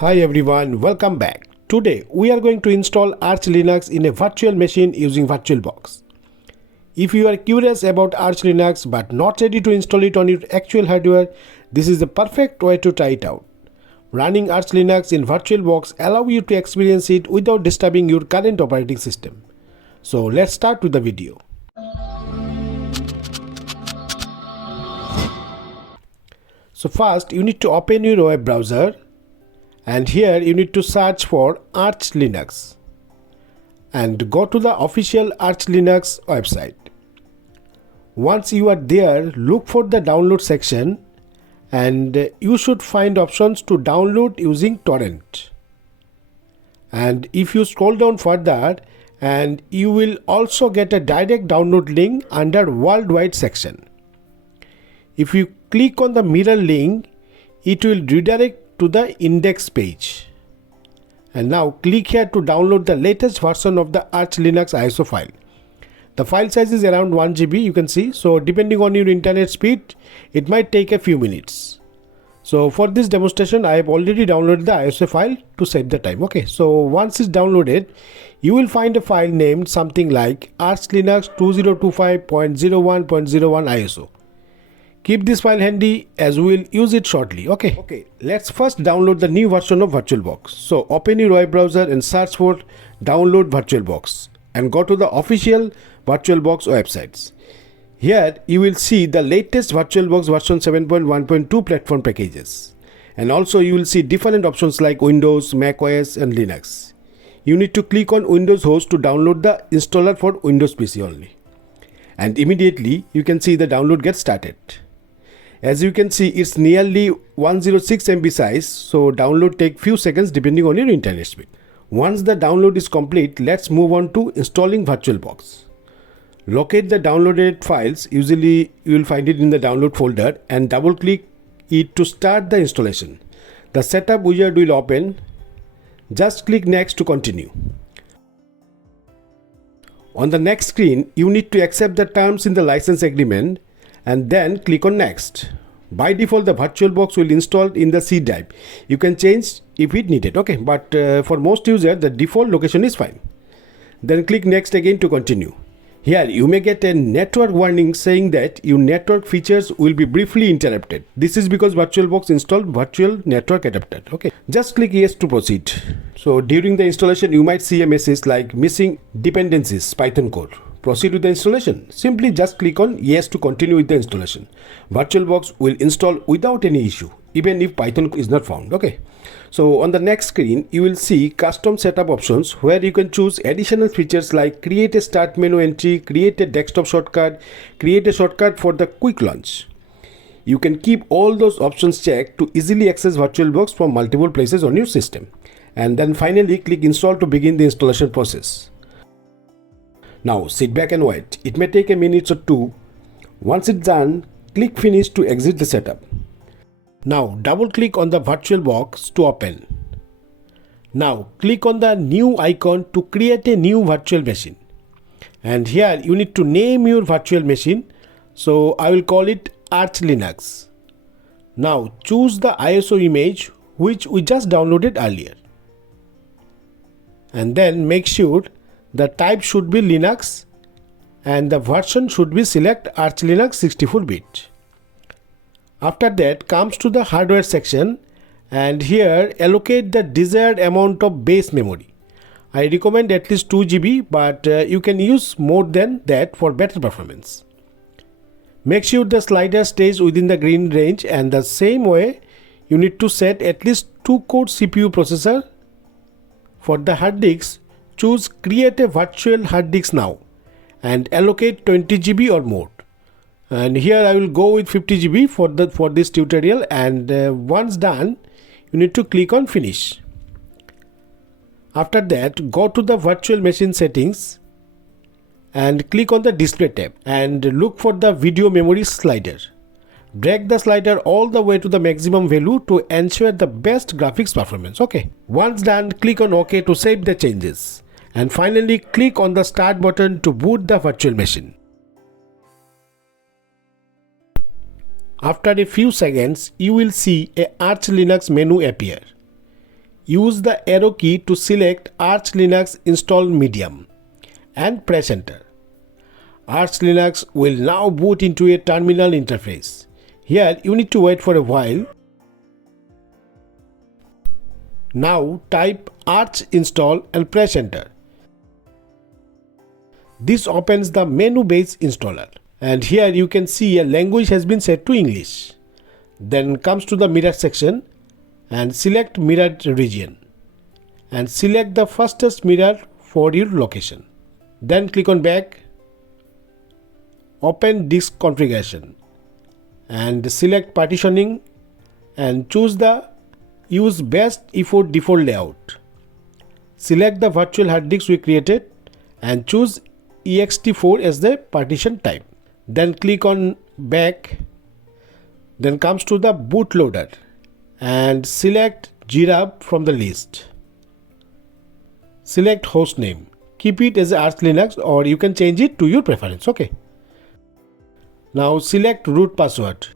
Hi everyone, welcome back. Today we are going to install Arch Linux in a virtual machine using VirtualBox. If you are curious about Arch Linux but not ready to install it on your actual hardware, this is the perfect way to try it out. Running Arch Linux in VirtualBox allows you to experience it without disturbing your current operating system. So let's start with the video. So first you need to open your web browser. And here you need to search for Arch Linux and go to the official Arch Linux website. Once you are there, look for the download section and you should find options to download using torrent. And if you scroll down further, and you will also get a direct download link under worldwide section. If you click on the mirror link, it will redirect to the index page. And now click here to download the latest version of the Arch Linux ISO file. The file size is around 1 GB, you can see. So depending on your internet speed, it might take a few minutes. So for this demonstration, I have already downloaded the ISO file to save the time. Okay, so once it's downloaded, you will find a file named something like Arch Linux 2025.01.01 ISO. Keep this file handy as we will use it shortly. Okay, let's first download the new version of VirtualBox. So open your web browser and search for download VirtualBox and go to the official VirtualBox websites. Here you will see the latest VirtualBox version 7.1.2 platform packages. And also you will see different options like Windows, Mac OS and Linux. You need to click on Windows host to download the installer for Windows PC only. And immediately you can see the download gets started. As you can see, it's nearly 106 MB size, so download take few seconds depending on your internet speed. Once the download is complete, let's move on to installing VirtualBox. Locate the downloaded files, usually you will find it in the download folder, and double click it to start the installation. The setup wizard will open. Just click next to continue. On the next screen, you need to accept the terms in the license agreement and then click on next. By default, the VirtualBox will install in the C drive. You can change if it needed, okay, but for most users the default location is fine. Then click next again to continue. Here you may get a network warning saying that your network features will be briefly interrupted. This is because VirtualBox installed virtual network adapter. Okay, just click yes to proceed. So during the installation you might see a message like missing dependencies Python code. Proceed with the installation. Simply just click on yes to continue with the installation. VirtualBox will install without any issue, even if Python is not found. Okay. So on the next screen, you will see custom setup options where you can choose additional features like create a start menu entry, create a desktop shortcut, create a shortcut for the quick launch. You can keep all those options checked to easily access VirtualBox from multiple places on your system. And then finally click install to begin the installation process. Now sit back and wait. It may take a minute or two. Once it's done, click finish to exit the setup. Now double click on the VirtualBox to open. Now click on the new icon to create a new virtual machine. And here you need to name your virtual machine. So I will call it Arch Linux. Now choose the ISO image which we just downloaded earlier. And then make sure the type should be Linux and the version should be select Arch Linux 64-bit. After that comes to the hardware section and here allocate the desired amount of base memory. I recommend at least 2 GB but you can use more than that for better performance. Make sure the slider stays within the green range and the same way you need to set at least 2-core CPU processor. For the hard disk, choose create a virtual hard disk now and allocate 20 GB or more. And here I will go with 50 GB for this tutorial, and once done you need to click on finish. After that go to the virtual machine settings and click on the display tab and look for the video memory slider. Drag the slider all the way to the maximum value to ensure the best graphics performance. Okay. Once done, click on OK to save the changes. And finally click on the start button to boot the virtual machine. After a few seconds, you will see a Arch Linux menu appear. use the arrow key to select Arch Linux install medium and press enter. Arch Linux will now boot into a terminal interface. Here you need to wait for a while. Now type Arch install and press enter. This opens the menu-based installer, and here you can see a language has been set to English. Then comes to the mirror section and select mirrored region and select the fastest mirror for your location. Then click on back, open disk configuration and select partitioning and choose the use best effort default layout. Select the virtual hard disk we created and choose ext4 as the partition type. Then click on back. Then comes to the bootloader and select grub from the list. Select host name. Keep it as Arch Linux or you can change it to your preference. Okay. Now select root password.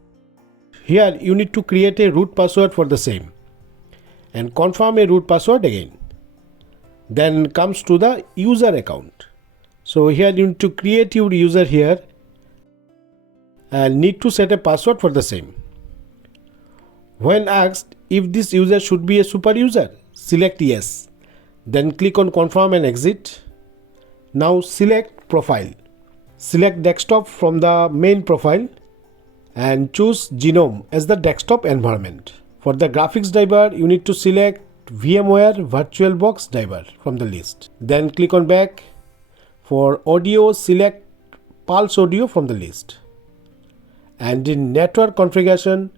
Here you need to create a root password for the same and confirm a root password again. Then comes to the user account. So here you need to create your user here and need to set a password for the same. When asked if this user should be a super user, select yes. Then click on confirm and exit. Now select profile. Select desktop from the main profile and choose GNOME as the desktop environment. For the graphics driver, you need to select VMware VirtualBox driver from the list. Then click on back. For audio, select Pulse Audio from the list. And in network configuration,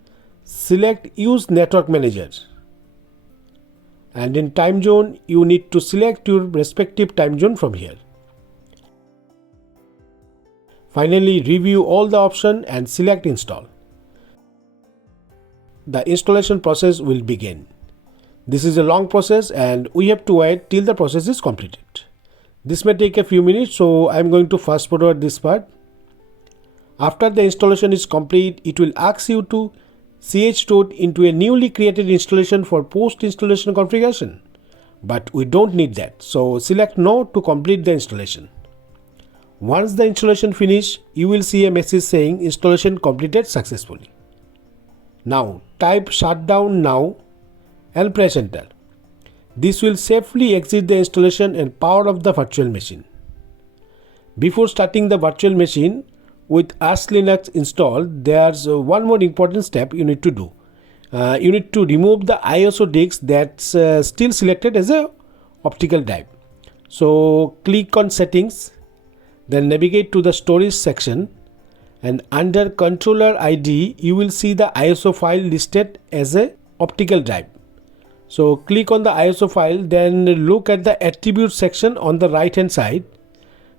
select Use Network Manager. And in time zone, you need to select your respective time zone from here. Finally, review all the options and select install. The installation process will begin. This is a long process and we have to wait till the process is completed. This may take a few minutes, so I am going to fast forward this part. After the installation is complete, it will ask you to chroot into a newly created installation for post-installation configuration. But we don't need that, so select no to complete the installation. Once the installation finishes, you will see a message saying installation completed successfully. Now type shutdown now and press enter. This will safely exit the installation and power off the virtual machine. Before starting the virtual machine with Arch Linux installed, there's one more important step you need to do. You need to remove the ISO disk that's still selected as a optical drive. So click on settings, then navigate to the storage section and under controller ID you will see the ISO file listed as a optical drive. So click on the ISO file, then look at the attribute section on the right hand side.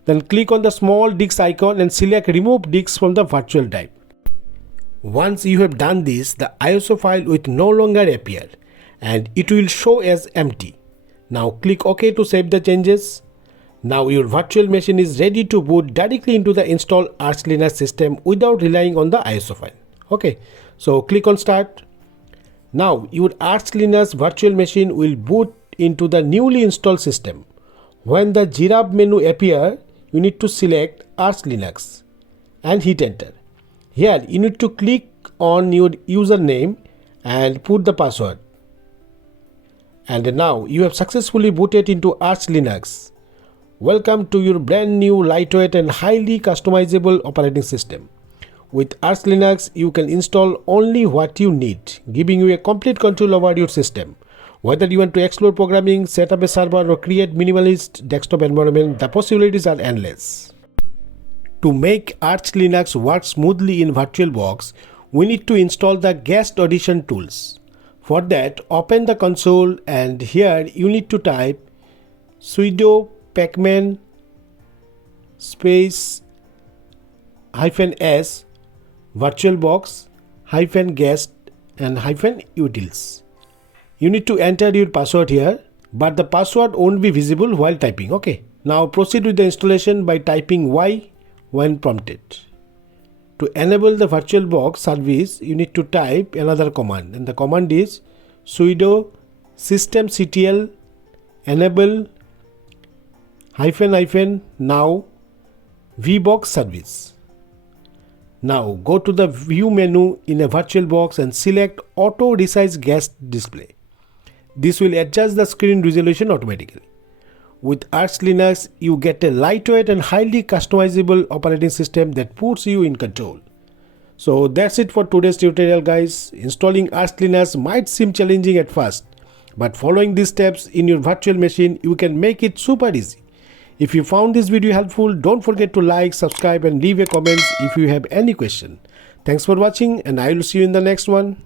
Then click on the small disk icon and select remove disk from the virtual drive. Once you have done this, the ISO file will no longer appear and it will show as empty. Now click OK to save the changes. Now your virtual machine is ready to boot directly into the installed Arch Linux system without relying on the ISO file. Okay, so click on start. Now your Arch Linux virtual machine will boot into the newly installed system. When the grub menu appears, you need to select Arch Linux and hit enter. Here you need to click on your username and put the password. And now you have successfully booted into Arch Linux. Welcome to your brand new lightweight and highly customizable operating system. With Arch Linux, you can install only what you need, giving you a complete control over your system. Whether you want to explore programming, set up a server or create minimalist desktop environment, the possibilities are endless. To make Arch Linux work smoothly in VirtualBox, we need to install the Guest Addition tools. For that, open the console and here you need to type sudo pacman space -s virtualbox-guest and -utils. You need to enter your password here, but the password won't be visible while typing. Okay. Now proceed with the installation by typing Y when prompted. To enable the VirtualBox service, you need to type another command, and the command is sudo systemctl enable now vboxservice. Now go to the view menu in a VirtualBox and select auto resize guest display. This will adjust the screen resolution automatically. With Arch Linux, you get a lightweight and highly customizable operating system that puts you in control. So that's it for today's tutorial, guys. Installing Arch Linux might seem challenging at first, but following these steps in your virtual machine, you can make it super easy. If you found this video helpful, don't forget to like, subscribe and leave a comment if you have any question. Thanks for watching and I will see you in the next one.